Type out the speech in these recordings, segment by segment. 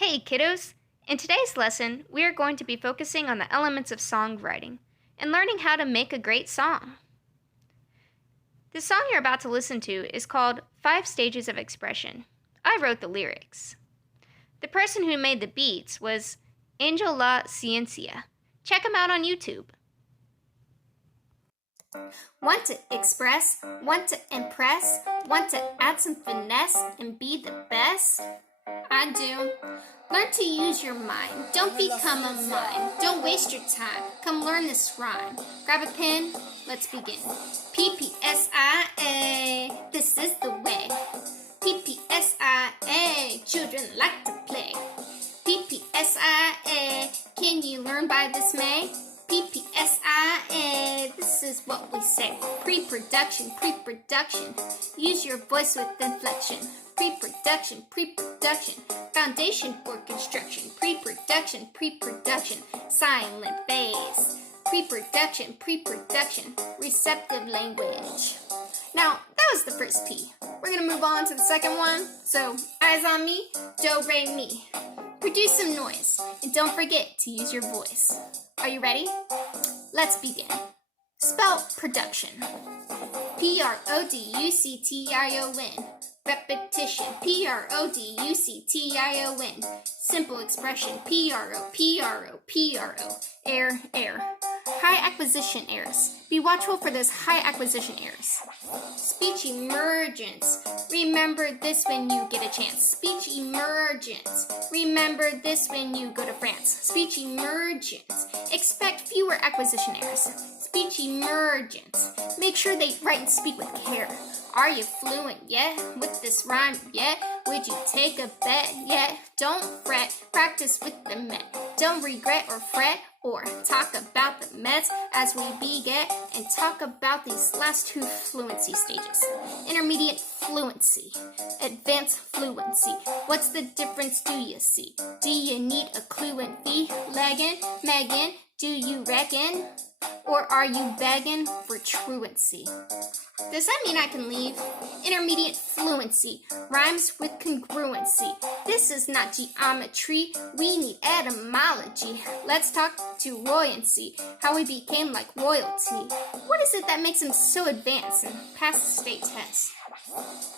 Hey kiddos! In today's lesson, we are going to be focusing on the elements of songwriting and learning how to make a great song. The song you're about to listen to is called 5 Stages of Expression. I wrote the lyrics. The person who made the beats was Angel La Ciencia. Check him out on YouTube. Want to express, want to impress, want to add some finesse and be the best? I do. Learn to use your mind. Don't become a mime. Don't waste your time. Come learn this rhyme. Grab a pen. Let's begin. P-P-S-I-A. This is the way. P-P-S-I-A. Children like to play. P-P-S-I-A. Can you learn by dismay? P-P-S-I-A. This is what we say. Pre-production, pre-production. Use your voice with inflection. Pre-production, pre-production, foundation for construction. Pre-production, pre-production, silent phase. Pre-production, pre-production, receptive language. Now, that was the first P. We're gonna move on to the second one. So, eyes on me, do, re, mi. Produce some noise, and don't forget to use your voice. Are you ready? Let's begin. Spell production. P-R-O-D-U-C-T-I-O-N. Repetition, P-R-O-D-U-C-T-I-O-N. Simple expression, P-R-O, P-R-O, P-R-O. Air, air. High acquisition errors. Be watchful for those high acquisition errors. Speech emergence. Remember this when you get a chance. Speech emergence. Remember this when you go to France. Speech emergence. Expect fewer acquisition errors. Speech emergence. Make sure they write and speak with care. Are you fluent yet with this rhyme yet? Would you take a bet yet? Don't fret, practice with the Met. Don't regret or fret or talk about the Mets as we beget and talk about these last 2 fluency stages. Intermediate fluency, advanced fluency. What's the difference, do you see? Do you need a clue and fee? Leggin', Megan, do you reckon? Or are you begging for truancy? Does that mean I can leave? Intermediate fluency, rhymes with congruency. This is not geometry, we need etymology. Let's talk to Royancy, how we became like royalty. What is it that makes him so advanced and pass the state test?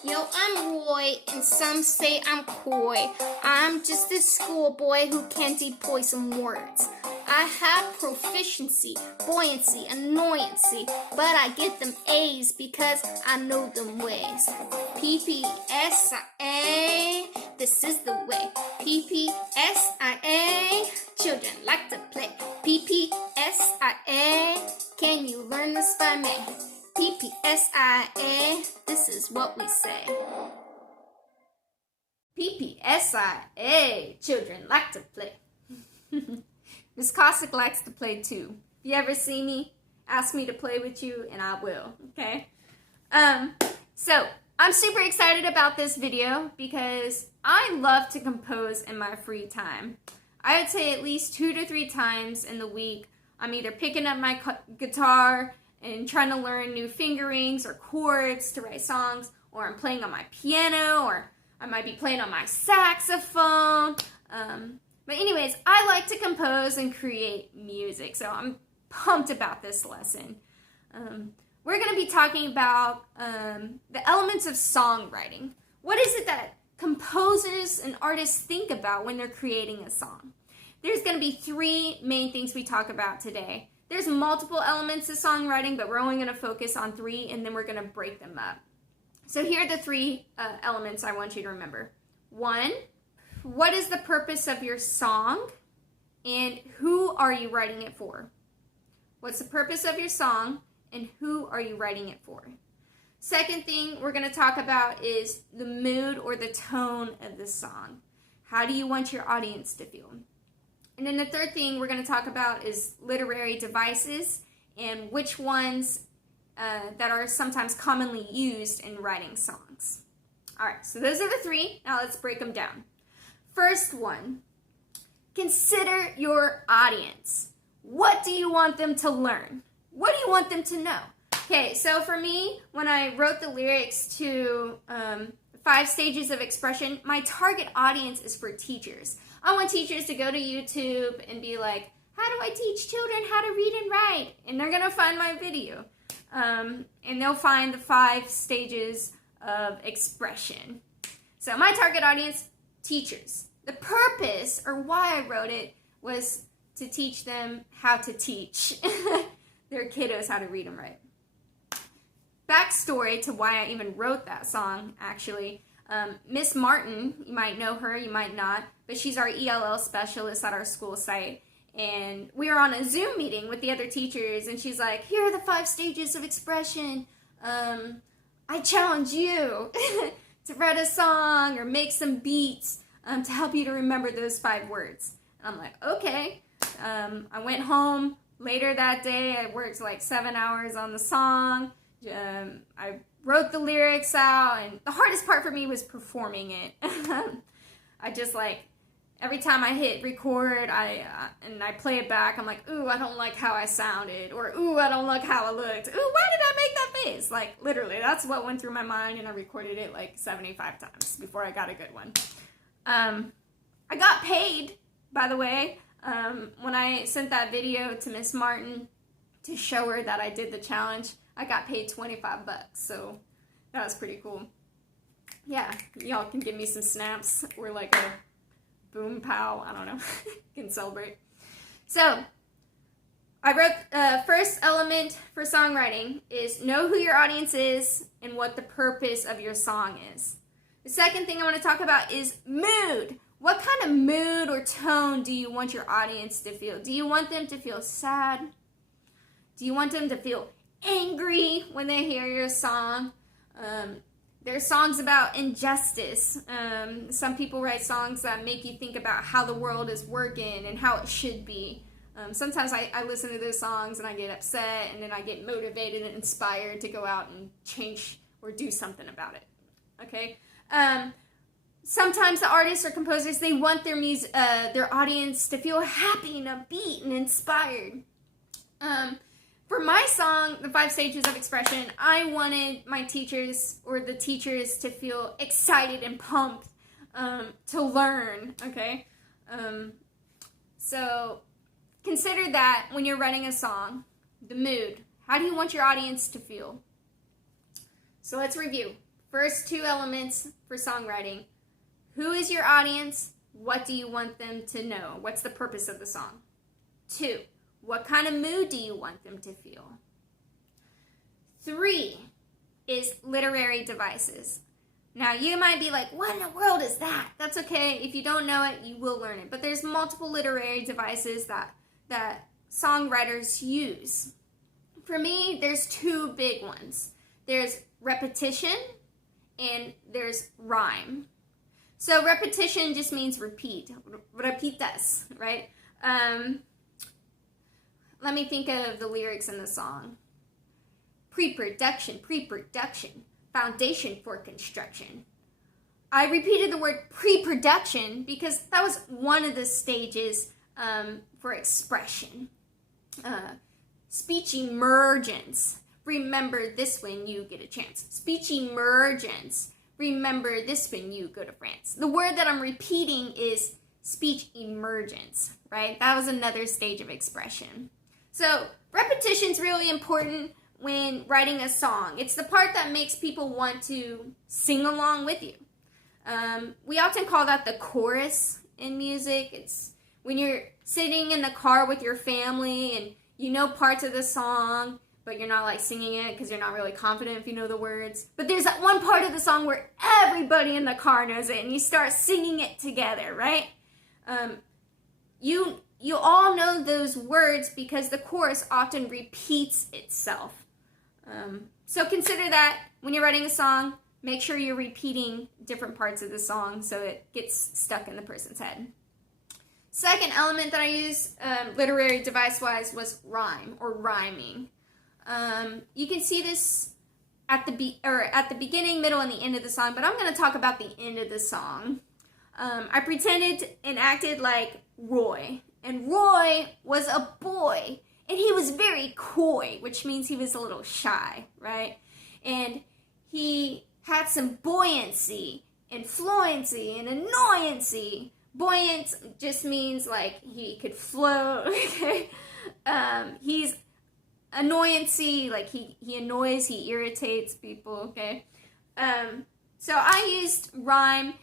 Yo, I'm Roy, and some say I'm coy. I'm just a schoolboy who can deploy some words. I have proficiency, buoyancy, annoyancy, but I get them A's because I know them ways. P-P-S-I-A, this is the way. P-P-S-I-A, children like to play. P-P-S-I-A, can you learn this by me? P-P-S-I-A, this is what we say. P-P-S-I-A, children like to play. Miss Cossack likes to play too. If you ever see me, ask me to play with you and I will, okay? So, I'm super excited about this video because I love to compose in my free time. I would say at least 2 to 3 times in the week, I'm either picking up my guitar and trying to learn new fingerings or chords to write songs, or I'm playing on my piano, or I might be playing on my saxophone. But anyways, I like to compose and create music, so I'm pumped about this lesson. We're going to be talking about the elements of songwriting. What is it that composers and artists think about when they're creating a song? There's going to be 3 main things we talk about today. There's multiple elements of songwriting, but we're only going to focus on 3, and then we're going to break them up. So here are the 3 elements I want you to remember. 1, what is the purpose of your song, and who are you writing it for? What's the purpose of your song, and who are you writing it for? Second thing we're going to talk about is the mood or the tone of the song. How do you want your audience to feel? And then the third thing we're going to talk about is literary devices and which ones that are sometimes commonly used in writing songs. All right, so those are the 3. Now let's break them down. First one, consider your audience. What do you want them to learn? What do you want them to know? Okay, so for me, when I wrote the lyrics to 5 stages of expression, my target audience is for teachers. I want teachers to go to YouTube and be like, how do I teach children how to read and write? And they're going to find my video. And they'll find the 5 stages of expression. So my target audience, teachers. The purpose, or why I wrote it, was to teach them how to teach their kiddos how to read and write. Backstory to why I even wrote that song, actually. Miss Martin, you might know her, you might not, but she's our ELL specialist at our school site. And we were on a Zoom meeting with the other teachers, and she's like, here are the 5 stages of expression. I challenge you to write a song or make some beats to help you to remember those 5 words. And I'm like, okay. I went home later that day. I worked like 7 hours on the song. I wrote the lyrics out, and the hardest part for me was performing it. I just like, every time I hit record, and I play it back, I'm like, ooh, I don't like how I sounded, or ooh, I don't like how I looked. Ooh, why did I make that face? Like, literally, that's what went through my mind, and I recorded it like 75 times before I got a good one. I got paid, by the way, when I sent that video to Miss Martin to show her that I did the challenge. I got paid $25, so that was pretty cool. Yeah, y'all can give me some snaps or like a boom pow, I don't know, can celebrate. So, I wrote first element for songwriting is know who your audience is and what the purpose of your song is. The second thing I want to talk about is mood. What kind of mood or tone do you want your audience to feel? Do you want them to feel sad? Do you want them to feel angry when they hear your song? There's songs about injustice. Some people write songs that make you think about how the world is working and how it should be. Sometimes I listen to those songs and I get upset, and then I get motivated and inspired to go out and change or do something about it. Okay? Sometimes the artists or composers, they want their audience to feel happy and upbeat and inspired. For my song, The 5 Stages of Expression, I wanted my teachers or the teachers to feel excited and pumped to learn, okay? So consider that when you're writing a song, the mood. How do you want your audience to feel? So let's review. First 2 elements for songwriting. Who is your audience? What do you want them to know? What's the purpose of the song? 2. What kind of mood do you want them to feel? 3 is literary devices. Now, you might be like, what in the world is that? That's okay. If you don't know it, you will learn it. But there's multiple literary devices that songwriters use. For me, there's 2 big ones. There's repetition and there's rhyme. So repetition just means repeat. Repitas, right? Let me think of the lyrics in the song. Pre-production, foundation for construction. I repeated the word pre-production because that was one of the stages for expression. Speech emergence. Remember this when you get a chance. Speech emergence. Remember this when you go to France. The word that I'm repeating is speech emergence, right? That was another stage of expression. So repetition is really important when writing a song. It's the part that makes people want to sing along with you. We often call that the chorus in music. It's when you're sitting in the car with your family and you know parts of the song, but you're not like singing it because you're not really confident if you know the words. But there's that one part of the song where everybody in the car knows it and you start singing it together, right? You all know those words because the chorus often repeats itself. So consider that when you're writing a song, make sure you're repeating different parts of the song so it gets stuck in the person's head. Second element that I used, literary device-wise, was rhyme or rhyming. You can see this at the beginning, middle, and the end of the song, but I'm going to talk about the end of the song. I pretended and acted like Roy. And Roy was a boy, and he was very coy, which means he was a little shy, right? And he had some buoyancy and fluency and annoyancy. Buoyant just means like he could float, okay? He's annoyancy, like he annoys, he irritates people, okay? So I used rhyme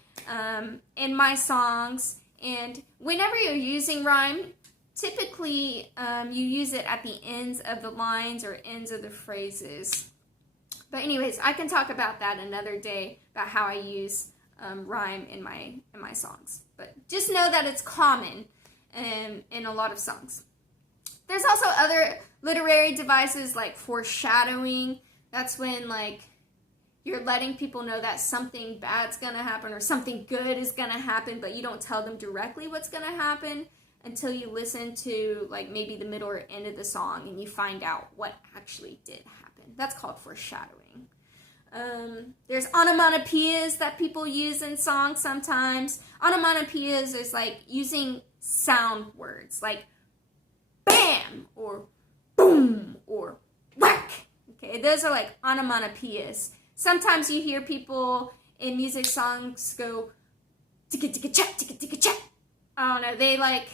in my songs, and whenever you're using rhyme, typically you use it at the ends of the lines or ends of the phrases. But anyways, I can talk about that another day, about how I use rhyme in my songs. But just know that it's common in a lot of songs. There's also other literary devices like foreshadowing. That's when like you're letting people know that something bad's gonna happen or something good is gonna happen, but you don't tell them directly what's gonna happen until you listen to like maybe the middle or end of the song and you find out what actually did happen. That's called foreshadowing. There's onomatopoeias that people use in songs sometimes. Onomatopoeias is like using sound words like bam or boom or whack. Okay, those are like onomatopoeias. Sometimes you hear people in music songs go ticka ticka chat ticka ticka chat. I don't know. They like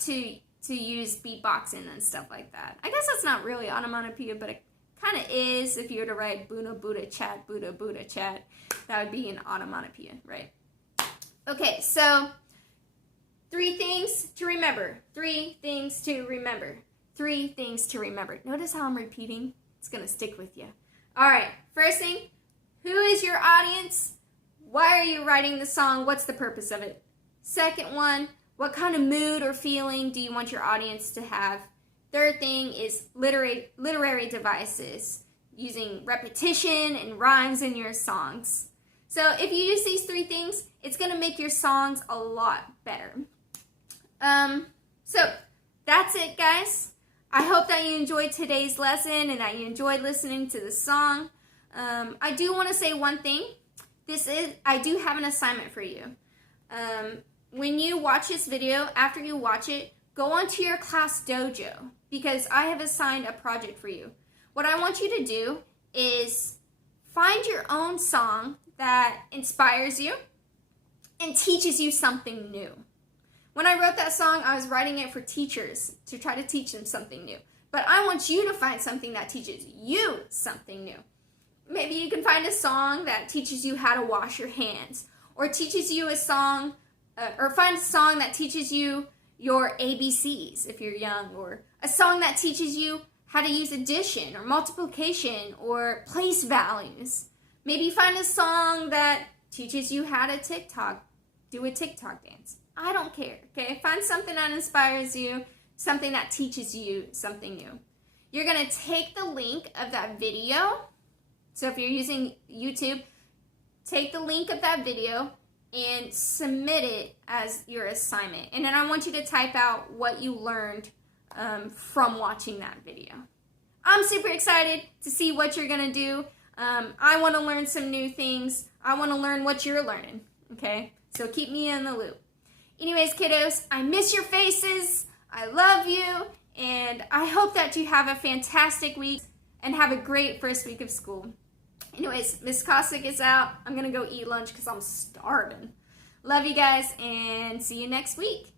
to use beatboxing and stuff like that. I guess that's not really onomatopoeia, but it kind of is. If you were to write Buddha Buddha chat, Buddha Buddha chat, that would be an onomatopoeia, right? Okay, so 3 things to remember. 3 things to remember. 3 things to remember. Notice how I'm repeating? It's going to stick with you. All right, first thing, who is your audience? Why are you writing the song? What's the purpose of it? Second one, what kind of mood or feeling do you want your audience to have? Third thing is literary devices, using repetition and rhymes in your songs. So if you use these 3 things, it's going to make your songs a lot better. So that's it, guys. I hope that you enjoyed today's lesson and that you enjoyed listening to the song. I do want to say one thing. I do have an assignment for you. When you watch this video, after you watch it, go onto your class dojo because I have assigned a project for you. What I want you to do is find your own song that inspires you and teaches you something new. When I wrote that song, I was writing it for teachers to try to teach them something new. But I want you to find something that teaches you something new. Maybe you can find a song that teaches you how to wash your hands, or teaches you a song, or find a song that teaches you your ABCs if you're young, or a song that teaches you how to use addition or multiplication or place values. Maybe find a song that teaches you how to do a TikTok dance. I don't care, okay? Find something that inspires you, something that teaches you something new. You're going to take the link of that video. So if you're using YouTube, take the link of that video and submit it as your assignment. And then I want you to type out what you learned from watching that video. I'm super excited to see what you're going to do. I want to learn some new things. I want to learn what you're learning, okay? So keep me in the loop. Anyways, kiddos, I miss your faces. I love you. And I hope that you have a fantastic week and have a great first week of school. Anyways, Miss Cossack is out. I'm going to go eat lunch because I'm starving. Love you guys and see you next week.